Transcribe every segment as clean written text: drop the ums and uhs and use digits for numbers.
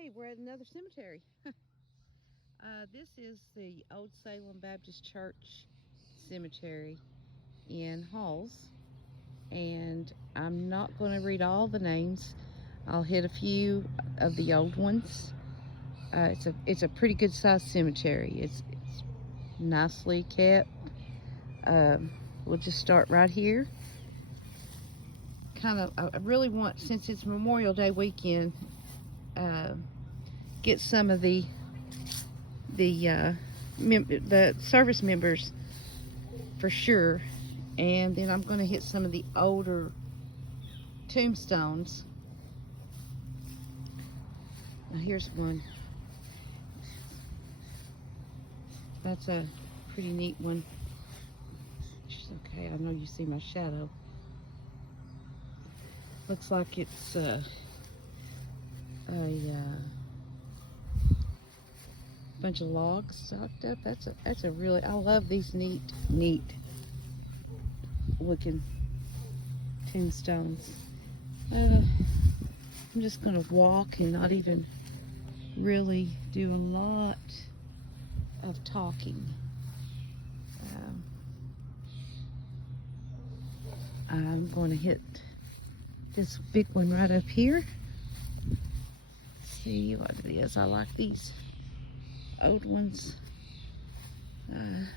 Hey, we're at another cemetery. This is the Old Salem Baptist Church Cemetery in Halls, and I'm not going to read all the names. I'll hit a few of the old ones. It's a pretty good sized cemetery. It's nicely kept. We'll just start right here. I really want, since it's Memorial Day weekend, get some of the service members for sure, and then I'm going to hit some of the older tombstones. Now here's one. That's a pretty neat one. Okay, I know you see my shadow. Looks like it's a bunch of logs stocked up. That's a really, I love these neat looking tombstones. I'm just gonna walk and not even really do a lot of talking. I'm going to hit this big one right up here. See what it is. I like these old ones. Not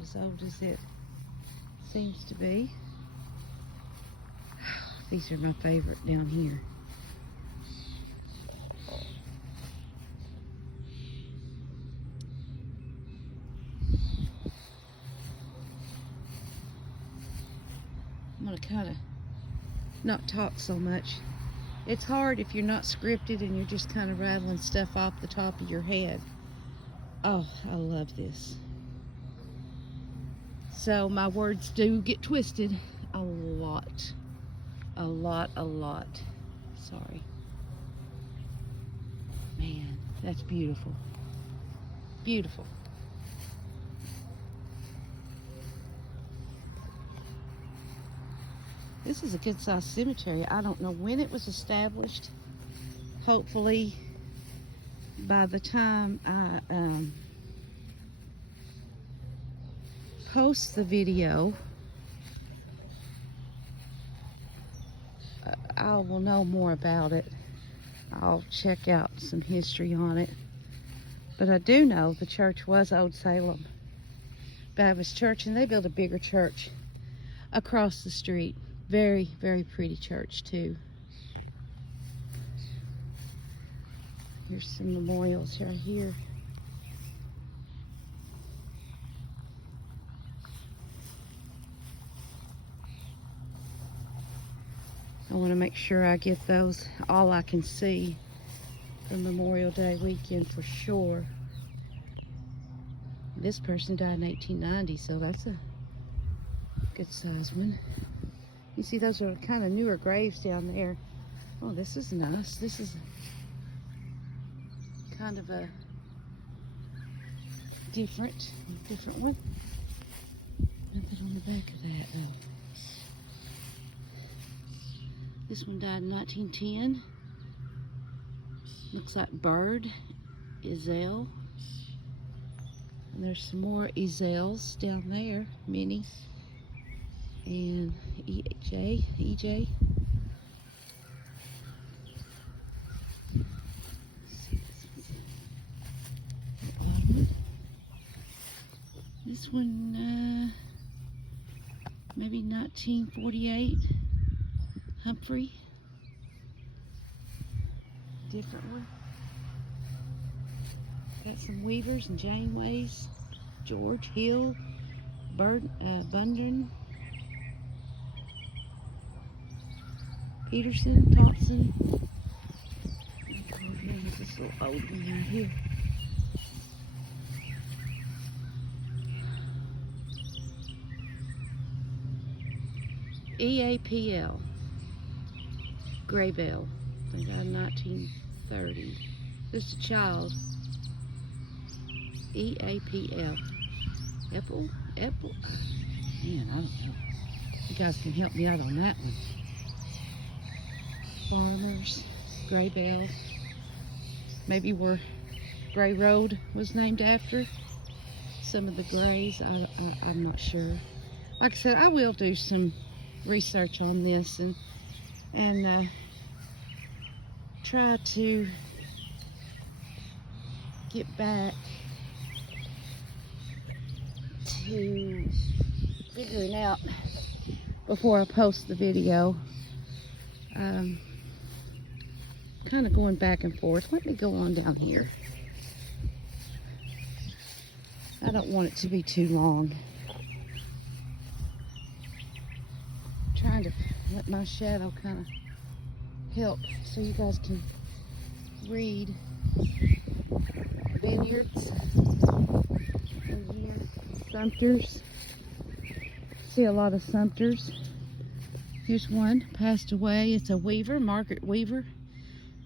as old as it seems to be. These are my favorite down here. I'm gonna kind of not talk so much. It's hard if you're not scripted and you're just kind of rattling stuff off the top of your head. Oh, I love this. So my words do get twisted a lot. Sorry. Man, that's beautiful. Beautiful. This is a good sized cemetery. I don't know when it was established. Hopefully by the time I post the video, I will know more about it. I'll check out some history on it. But I do know the church was Old Salem Baptist Church, and they built a bigger church across the street. Very, very pretty church too. Here's some memorials right here. I want to make sure I get those all I can see for Memorial Day weekend for sure. This person died in 1890, so that's a good size one. You see, those are kind of newer graves down there. Oh, this is nice. This is kind of a different one. Nothing on the back of that, though. This one died in 1910. Looks like Bird, Ezel. And there's some more Ezels down there, many. And EJ. This one, maybe 1948. Humphrey. Different one. Got some Weavers and Janeways. George Hill, Bundren. Peterson, Thompson. There's this little old one right here. EAPL. Graybell. They died in 1930. This is a child. EAPL. Apple? Man, I don't know. You guys can help me out on that one. farmers, Graybell. Maybe where Gray Road was named after some of the Grays. I'm not sure. Like I said, I will do some research on this and try to get back to figuring out before I post the video. Kind of going back and forth. Let me go on down here. I don't want it to be too long. Trying to let my shadow kind of help so you guys can read. Vineyards in here. Sumpters. See a lot of Sumpters. Here's one, passed away. It's a Weaver, Margaret Weaver,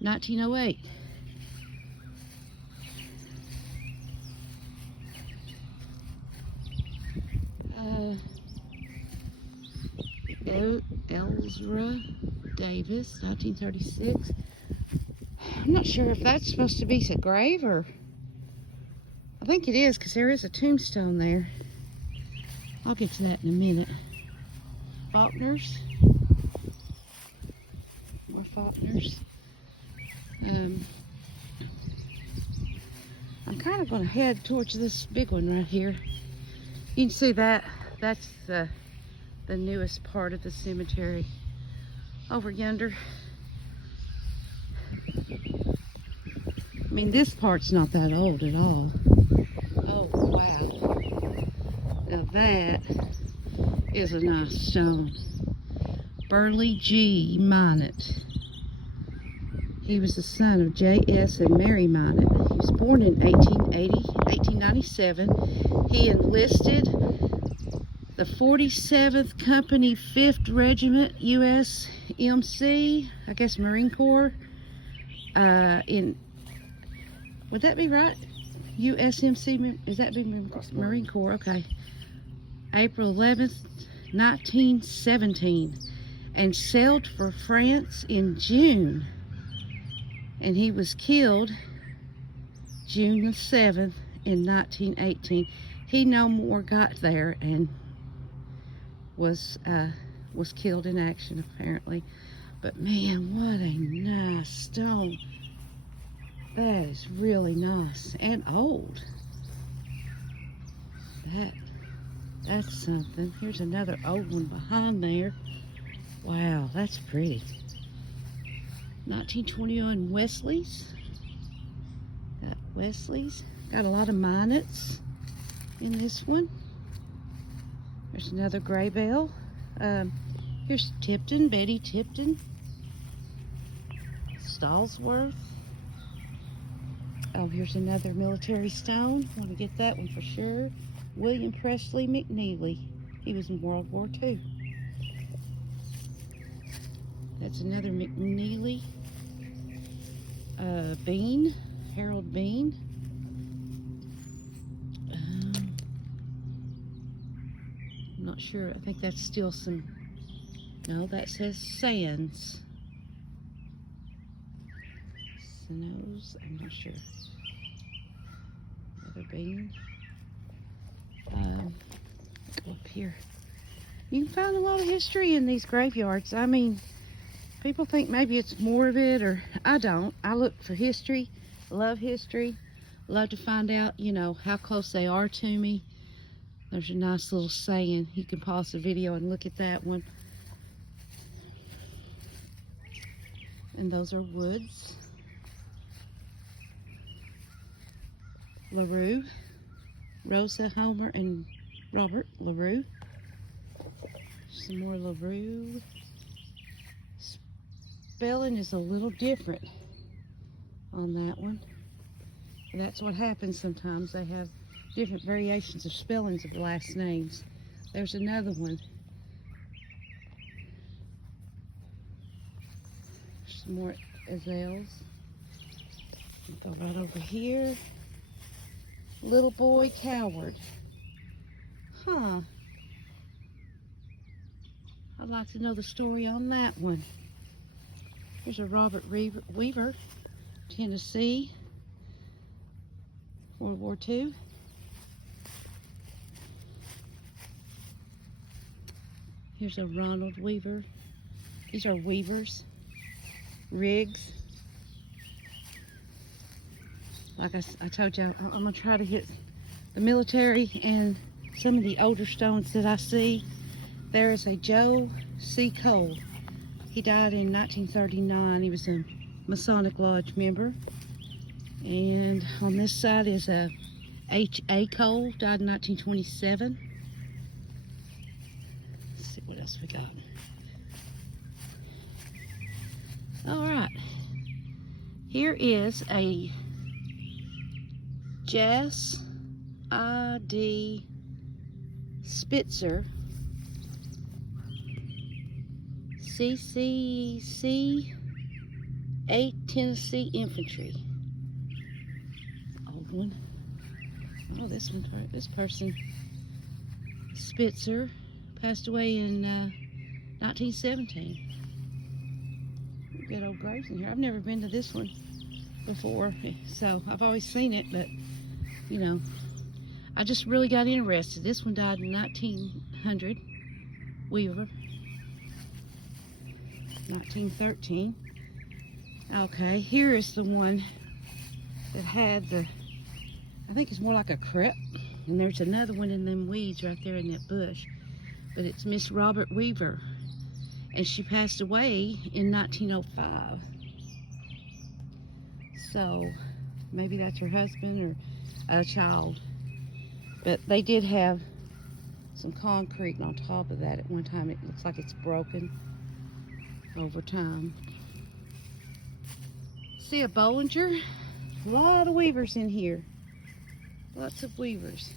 1908. Eliza Davis, 1936. I'm not sure if that's supposed to be a grave or... I think it is, because there is a tombstone there. I'll get to that in a minute. Faulkners. More Faulkners. I'm kind of going to head towards this big one right here. You can see that. That's the newest part of the cemetery. Over yonder. I mean, this part's not that old at all. Oh, wow. Now that is a nice stone. Burley G. Minot. He was the son of J.S. and Mary Minot. He was born in 1897. He enlisted the 47th Company 5th Regiment USMC, I guess Marine Corps, would that be right? USMC, is that be Marine Corps? Okay. April 11th, 1917, and sailed for France in June. And he was killed June the 7th in 1918. He no more got there and was killed in action, apparently. But man, what a nice stone. That is really nice and old. That's something. Here's another old one behind there. Wow, that's pretty. 1921 Wesley's. Got Wesley's. Got a lot of Minots in this one. There's another Graybell. Here's Tipton, Betty Tipton. Stallsworth. Oh, here's another military stone. Want to get that one for sure. William Presley McNeely. He was in World War II. That's another McNeely. Bean. Harold Bean. I'm not sure. I think that's still some... No, that says Sands. Snows. I'm not sure. Another Bean. Go up here. You can find a lot of history in these graveyards. I mean, people think maybe it's morbid, or I don't. I look for history, love history, love to find out, you know, how close they are to me. There's a nice little saying. You can pause the video and look at that one. And those are woods. LaRue, Rosa, Homer, and Robert LaRue. Some more LaRue. Spelling is a little different on that one. And that's what happens sometimes. They have different variations of spellings of the last names. There's another one. Some more Azales. Go right over here. Little Boy Coward. Huh. I'd like to know the story on that one. Here's a Robert Weaver, Tennessee, World War II. Here's a Ronald Weaver. These are weavers, rigs. Like I told you, I'm gonna try to hit the military and some of the older stones that I see. There is a Joe C. Cole. He died in 1939. He was a Masonic Lodge member. And on this side is a H.A. Cole, died in 1927. Let's see what else we got. All right. Here is a Jess I.D. Spitzer CCC 8 Tennessee Infantry. Old one. Oh, this person, Spitzer, passed away in 1917. Good old graves in here. I've never been to this one before, so I've always seen it, but you know, I just really got interested. This one died in 1900, Weaver, 1913. Okay, here is the one that had the, I think it's more like a crepe, and there's another one in them weeds right there in that bush, but it's Miss Robert Weaver, and she passed away in 1905. So maybe that's her husband or a child. But they did have some concrete on top of that at one time. It looks like it's broken over time. See a Bollinger? A lot of weavers in here. Lots of weavers.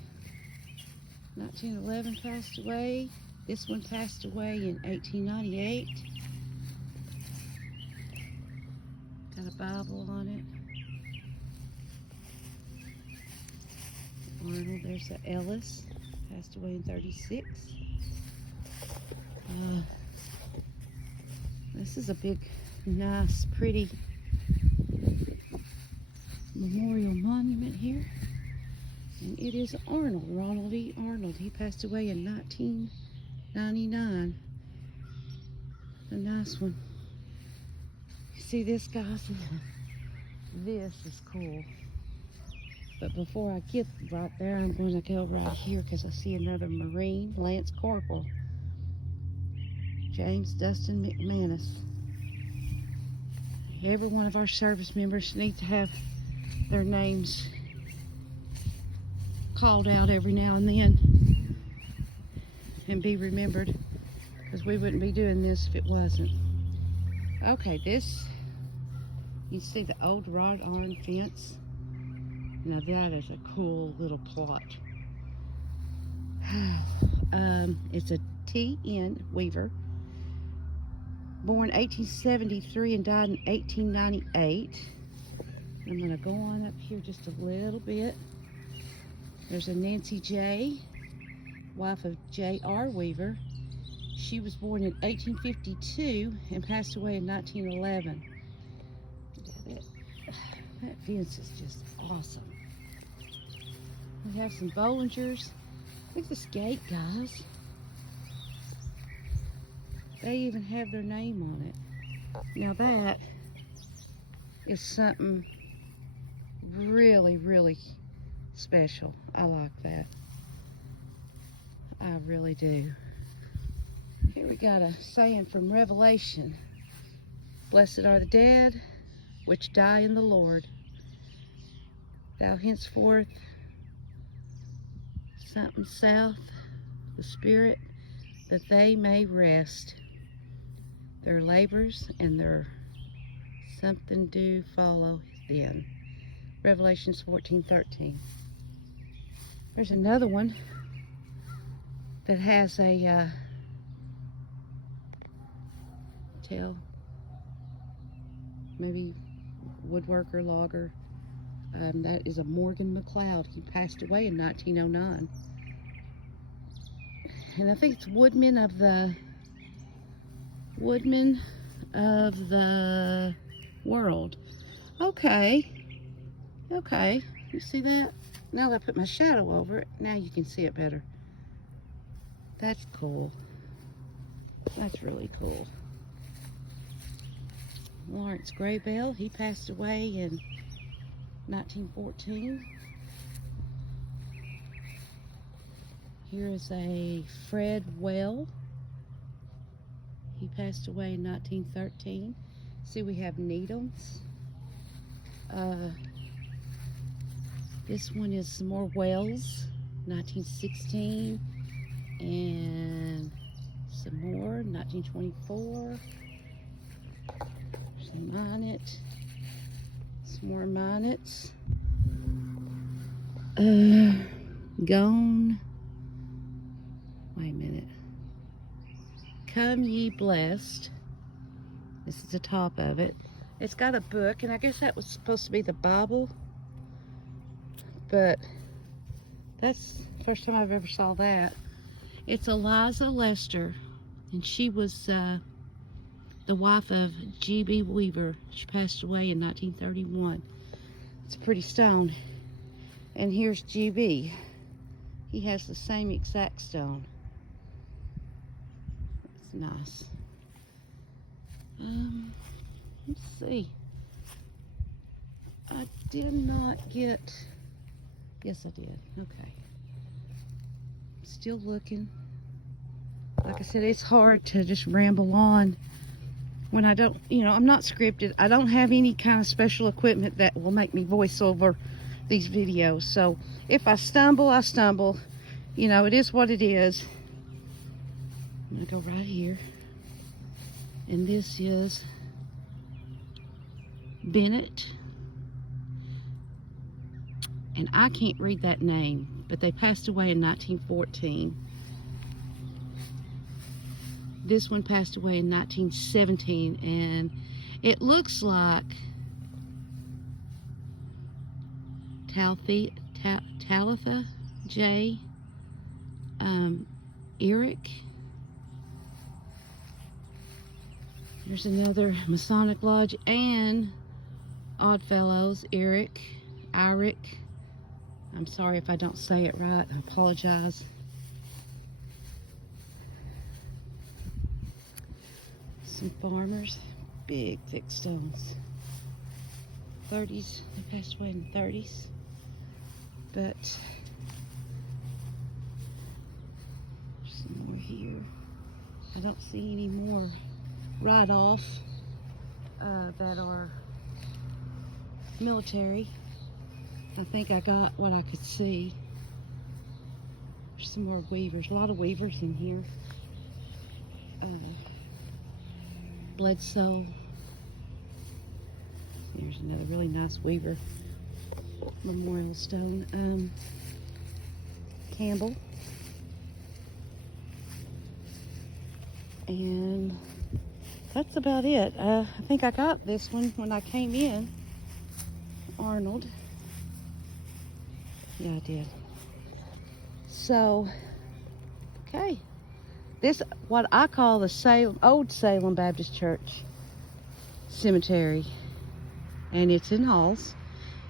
1911 passed away. This one passed away in 1898. Got a Bible on it. Arnold, there's a Ellis, passed away in 36. This is a big, nice, pretty memorial monument here. And it is Arnold, Ronald E. Arnold. He passed away in 1999. A nice one. See this, guys? This is cool. But before I get right there, I'm going to go right here because I see another Marine, Lance Corporal, James Dustin McManus. Every one of our service members needs to have their names called out every now and then and be remembered, because we wouldn't be doing this if it wasn't. Okay, this, you see the old wrought iron fence. Now that is a cool little plot. It's a T.N. Weaver, born 1873 and died in 1898. I'm going to go on up here just a little bit. There's a Nancy J., wife of J.R. Weaver. She was born in 1852 and passed away in 1911. That fence is just awesome. We have some Bollingers. Look at this gate, guys. They even have their name on it. Now that is something really, really special. I like that. I really do. Here we got a saying from Revelation. Blessed are the dead which die in the Lord. Thou henceforth something south the Spirit, that they may rest. Their labors and their something do follow then. Revelations 14:13. There's another one that has a tail, maybe woodworker, logger. That is a Morgan McLeod. He passed away in 1909. And I think it's Woodman of the world. Okay. Okay. You see that? Now that I put my shadow over it, now you can see it better. That's cool. That's really cool. Lawrence Graybell, he passed away in 1914. Here is a Fred Well. He passed away in 1913. See, we have Needhams. This one is some more Wells, 1916. And some more, 1924. Some Minot. Some more Minots. Gone. Wait a minute. Come Ye Blessed. This is the top of it. It's got a book, and I guess that was supposed to be the Bible. But that's the first time I've ever saw that. It's Eliza Lester, and she was the wife of G.B. Weaver. She passed away in 1931. It's a pretty stone. And here's G.B. He has the same exact stone. It's nice. Let's see. I did not get... Yes, I did. Okay. Still looking. Like I said, it's hard to just ramble on when I don't, I'm not scripted. I don't have any kind of special equipment that will make me voice over these videos. So if I stumble, I stumble. It is what it is. I'm going to go right here. And this is Bennett. And I can't read that name, but they passed away in 1914. This one passed away in 1917, and it looks like Talitha J. Eric. There's another Masonic Lodge and Oddfellows, Eric. I'm sorry if I don't say it right. I apologize. Some farmers, big thick stones. 30s, they passed away in the 30s. But there's some more here. I don't see any more right off that are military. I think I got what I could see. There's some more weavers. A lot of weavers in here. Bledsoe. Here's another really nice weaver memorial stone. Campbell. And that's about it. I think I got this one when I came in. Arnold. Yeah, I did. So, okay. This, what I call the old Salem Baptist Church Cemetery. And it's in Halls.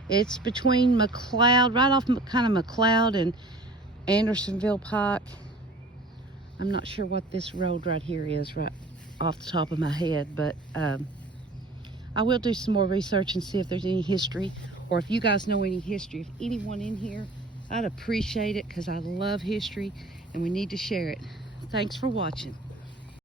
It's between McLeod, right off kind of McLeod and Andersonville Pike. I'm not sure what this road right here is right off the top of my head, but I will do some more research and see if there's any history, or if you guys know any history. If anyone in here, I'd appreciate it, because I love history and we need to share it. Thanks for watching.